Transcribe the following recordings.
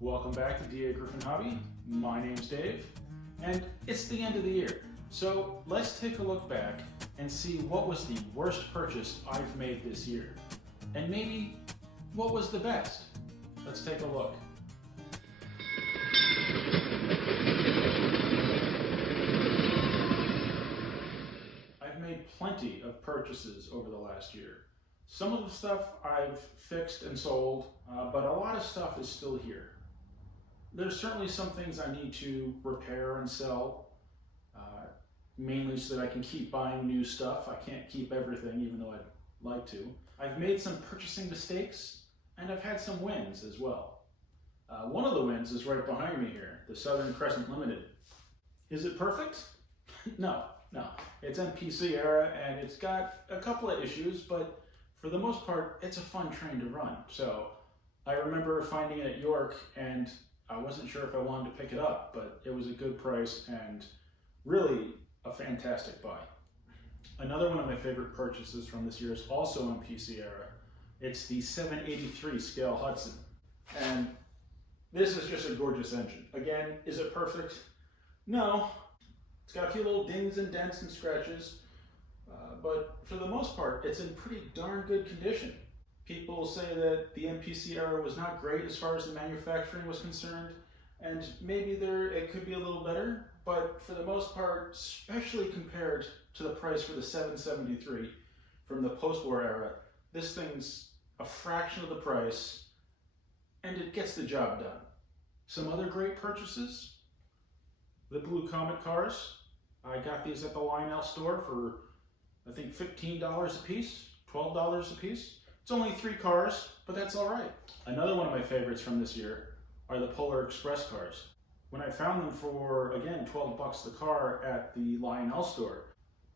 Welcome back to Dagryffyn Hobby. My name's Dave, and it's the end of the year. So let's take a look back and see what was the worst purchase I've made this year. And maybe what was the best. Let's take a look. I've made plenty of purchases over the last year. Some of the stuff I've fixed and sold, but a lot of stuff is still here. There's certainly some things I need to repair and sell, mainly so that I can keep buying new stuff. I can't keep everything, even though I'd like to. I've made some purchasing mistakes, and I've had some wins as well. One of the wins is right behind me here, the Southern Crescent Limited. Is it perfect? No. It's MPC era, and it's got a couple of issues, but for the most part, it's a fun train to run. So I remember finding it at York, and I wasn't sure if I wanted to pick it up, but it was a good price and really a fantastic buy. Another one of my favorite purchases from this year is also MPC era. It's the 783 scale Hudson. And this is just a gorgeous engine. Again, is it perfect? No. It's got a few little dings and dents and scratches, but for the most part, it's in pretty darn good condition. People say that the MPC era was not great as far as the manufacturing was concerned, and maybe it could be a little better, but for the most part, especially compared to the price for the 773 from the post-war era, this thing's a fraction of the price, and it gets the job done. Some other great purchases: the Blue Comet cars. I got these at the Lionel store for, I think, $15 a piece, $12 a piece. It's only 3 cars, but that's all right. Another one of my favorites from this year are the Polar Express cars. When I found them for, again, 12 bucks the car at the Lionel store,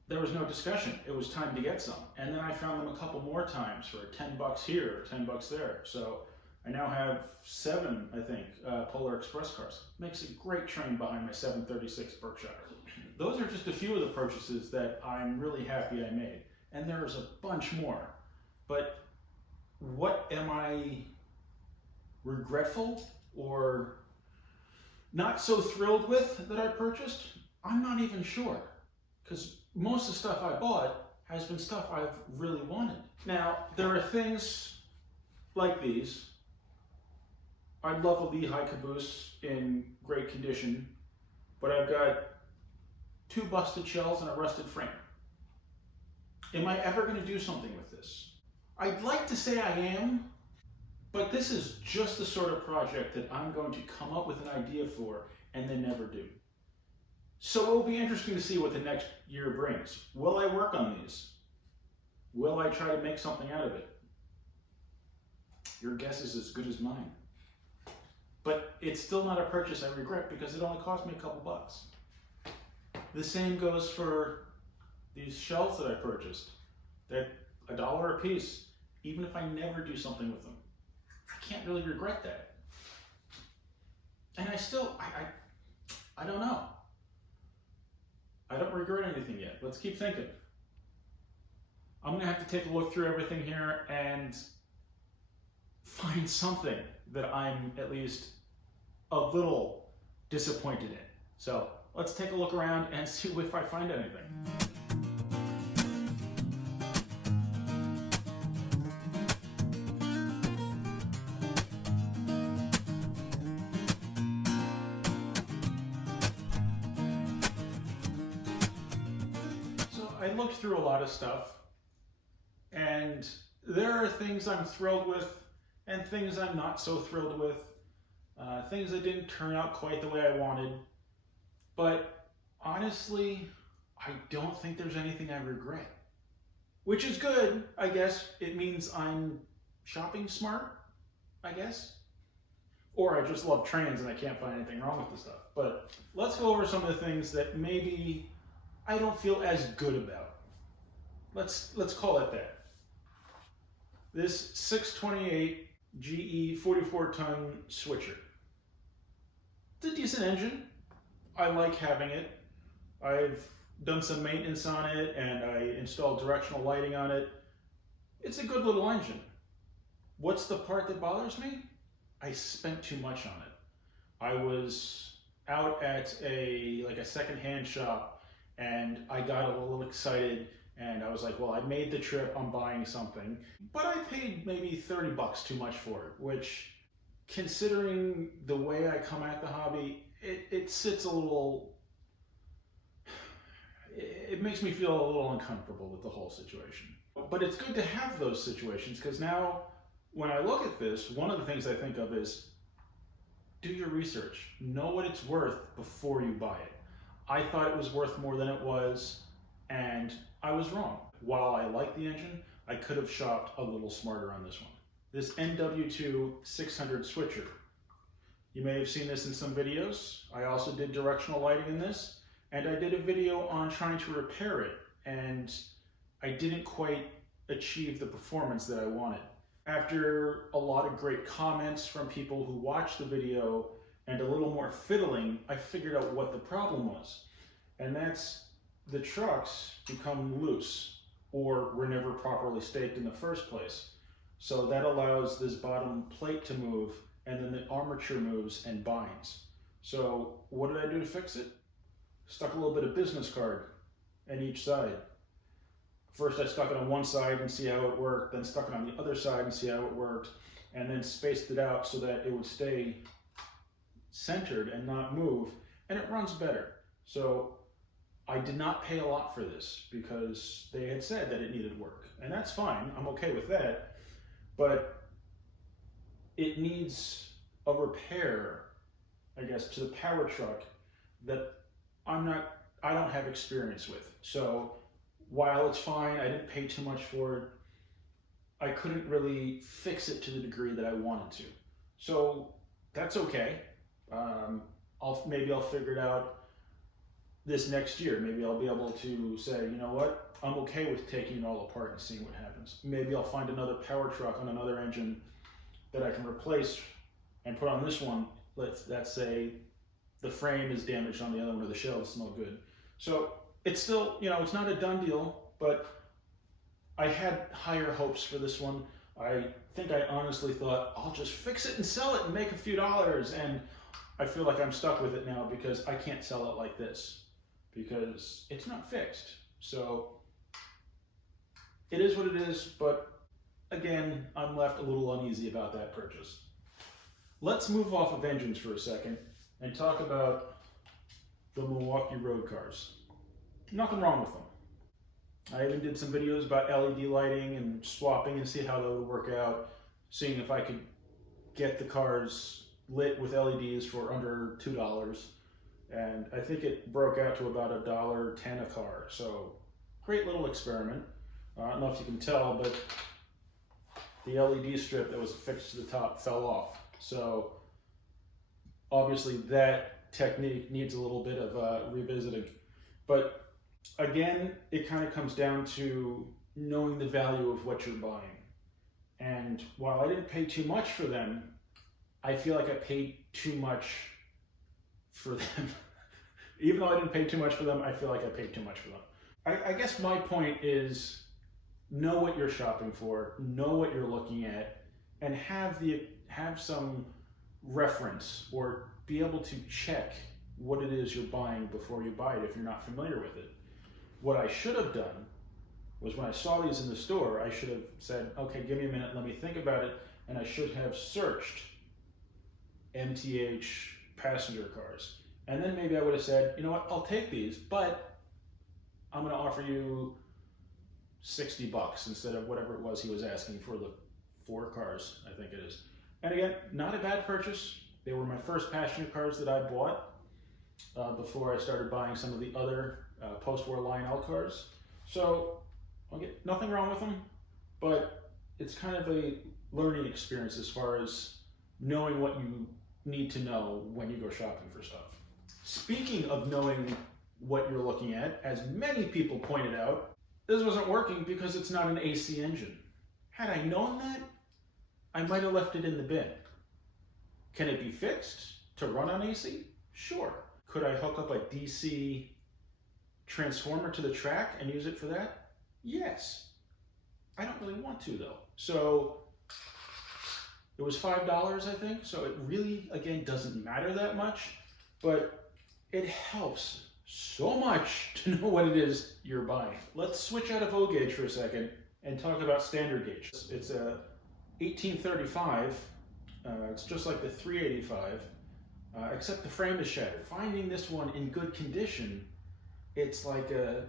there was no discussion. It was time to get some. And then I found them a couple more times for 10 bucks here, 10 bucks there. So I now have 7, I think, Polar Express cars. Makes a great train behind my 736 Berkshire. Those are just a few of the purchases that I'm really happy I made. And there's a bunch more. But what am I regretful or not so thrilled with that I purchased? I'm not even sure. Because most of the stuff I bought has been stuff I've really wanted. Now, there are things like these. I'd love a Lehigh caboose in great condition, but I've got 2 busted shells and a rusted frame. Am I ever going to do something with this? I'd like to say I am, but this is just the sort of project that I'm going to come up with an idea for and then never do. So it will be interesting to see what the next year brings. Will I work on these? Will I try to make something out of it? Your guess is as good as mine. But it's still not a purchase I regret because it only cost me a couple bucks. The same goes for these shells that I purchased. They're $1 a piece, even if I never do something with them. I can't really regret that. And I don't know. I don't regret anything yet. Let's keep thinking. I'm gonna have to take a look through everything here and find something that I'm at least a little disappointed in. So let's take a look around and see if I find anything. So I looked through a lot of stuff, and there are things I'm thrilled with and things I'm not so thrilled with, things that didn't turn out quite the way I wanted. But honestly, I don't think there's anything I regret. Which is good, I guess. It means I'm shopping smart, I guess. Or I just love trains and I can't find anything wrong with the stuff. But let's go over some of the things that maybe I don't feel as good about. Let's call it that. This 628 GE 44-ton switcher. It's a decent engine. I like having it. I've done some maintenance on it and I installed directional lighting on it. It's a good little engine. What's the part that bothers me? I spent too much on it. I was out at a secondhand shop, and I got a little excited, and I was like, well, I made the trip, I'm buying something, but I paid maybe 30 bucks too much for it, which, considering the way I come at the hobby, it sits a little, it makes me feel a little uncomfortable with the whole situation. But it's good to have those situations, because now when I look at this, one of the things I think of is, do your research. Know what it's worth before you buy it. I thought it was worth more than it was, and I was wrong. While I like the engine, I could have shopped a little smarter on this one. This NW2 600 switcher. You may have seen this in some videos. I also did directional lighting in this, and I did a video on trying to repair it, and I didn't quite achieve the performance that I wanted. After a lot of great comments from people who watched the video and a little more fiddling, I figured out what the problem was. And that's the trucks become loose or were never properly staked in the first place. So that allows this bottom plate to move, and then the armature moves and binds. So what did I do to fix it? Stuck a little bit of business card in each side. First I stuck it on one side and see how it worked, then stuck it on the other side and see how it worked, and then spaced it out so that it would stay centered and not move, and it runs better. So I did not pay a lot for this because they had said that it needed work, and that's fine, I'm okay with that, but it needs a repair, I guess, to the power truck that I don't have experience with. So while it's fine, I didn't pay too much for it, I couldn't really fix it to the degree that I wanted to. So that's okay. Maybe I'll figure it out this next year. Maybe I'll be able to say, you know what, I'm okay with taking it all apart and seeing what happens. Maybe I'll find another power truck on another engine that I can replace and put on this one. Let's say the frame is damaged on the other one, or the shell is no good. So it's still, it's not a done deal, but I had higher hopes for this one. I think I honestly thought, I'll just fix it and sell it and make a few dollars, and I feel like I'm stuck with it now because I can't sell it like this because it's not fixed. So it is what it is, but again, I'm left a little uneasy about that purchase. Let's move off of engines for a second and talk about the Milwaukee road cars. Nothing wrong with them. I even did some videos about LED lighting and swapping and see how that would work out, seeing if I could get the cars lit with LEDs for under $2. And I think it broke out to about $1.10 a car. So great little experiment. I don't know if you can tell, but the LED strip that was affixed to the top fell off. So obviously that technique needs a little bit of revisiting. But again, it kind of comes down to knowing the value of what you're buying. And while I didn't pay too much for them, I feel like I paid too much for them. Even though I didn't pay too much for them, I feel like I paid too much for them. I guess my point is, know what you're shopping for, know what you're looking at, and have some reference, or be able to check what it is you're buying before you buy it if you're not familiar with it. What I should have done was, when I saw these in the store, I should have said, okay, give me a minute, let me think about it, and I should have searched MTH passenger cars. And then maybe I would have said, you know what, I'll take these, but I'm going to offer you 60 bucks instead of whatever it was he was asking for the 4 cars, I think it is. And again, not a bad purchase. They were my first passenger cars that I bought before I started buying some of the other post-war Lionel cars. So nothing wrong with them, but it's kind of a learning experience as far as knowing what you need to know when you go shopping for stuff. Speaking of knowing what you're looking at, as many people pointed out, this wasn't working because it's not an AC engine. Had I known that, I might have left it in the bin. Can it be fixed to run on AC? Sure. Could I hook up a DC transformer to the track and use it for that? Yes. I don't really want to, though. So It was $5, I think, so it really, again, doesn't matter that much, but it helps so much to know what it is you're buying. Let's switch out of Ogauge for a second and talk about standard gauge. It's a 1835, it's just like the 385, except the frame is shattered. Finding this one in good condition, it's like a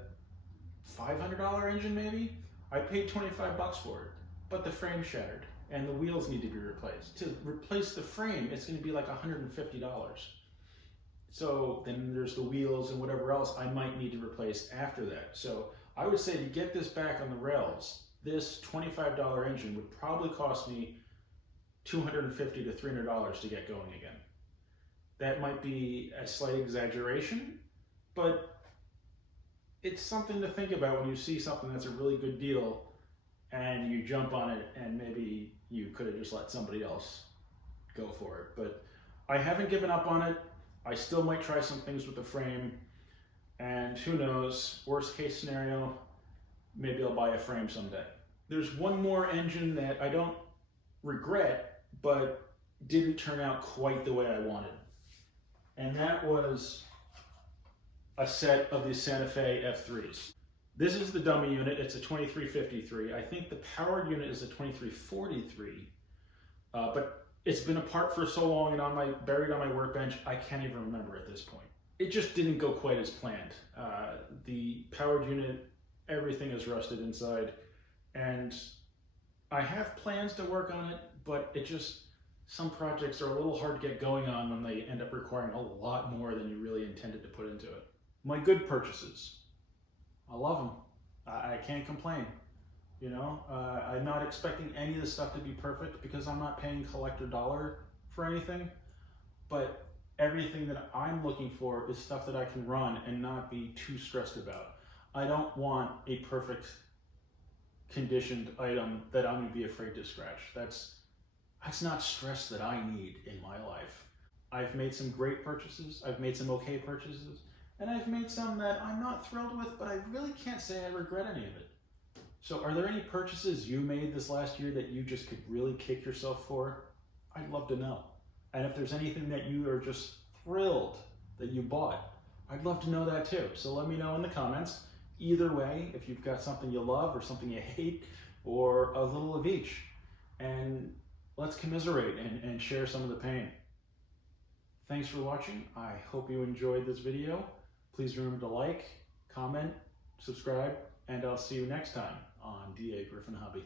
$500 engine maybe? I paid 25 bucks for it, but the frame's shattered and the wheels need to be replaced. To replace the frame, it's going to be like $150. So then there's the wheels and whatever else I might need to replace after that. So I would say to get this back on the rails, this $25 engine would probably cost me $250 to $300 to get going again. That might be a slight exaggeration, but it's something to think about when you see something that's a really good deal and you jump on it and maybe you could have just let somebody else go for it. But I haven't given up on it. I still might try some things with the frame, and who knows, worst case scenario, maybe I'll buy a frame someday. There's one more engine that I don't regret, but didn't turn out quite the way I wanted. And that was a set of the Santa Fe F3s. This is the dummy unit, it's a 2353. I think the powered unit is a 2343, but it's been apart for so long and buried on my workbench, I can't even remember at this point. It just didn't go quite as planned. The powered unit, everything is rusted inside, and I have plans to work on it, but some projects are a little hard to get going on when they end up requiring a lot more than you really intended to put into it. My good purchases. I love them. I can't complain. You know, I'm not expecting any of this stuff to be perfect because I'm not paying collector dollar for anything, but everything that I'm looking for is stuff that I can run and not be too stressed about. I don't want a perfect conditioned item that I'm gonna be afraid to scratch. That's not stress that I need in my life. I've made some great purchases, I've made some okay purchases, and I've made some that I'm not thrilled with, but I really can't say I regret any of it. So are there any purchases you made this last year that you just could really kick yourself for? I'd love to know. And if there's anything that you are just thrilled that you bought, I'd love to know that too. So let me know in the comments. Either way, if you've got something you love or something you hate, or a little of each. And let's commiserate and share some of the pain. Thanks for watching. I hope you enjoyed this video. Please remember to like, comment, subscribe, and I'll see you next time on D.A. Griffin Hobby.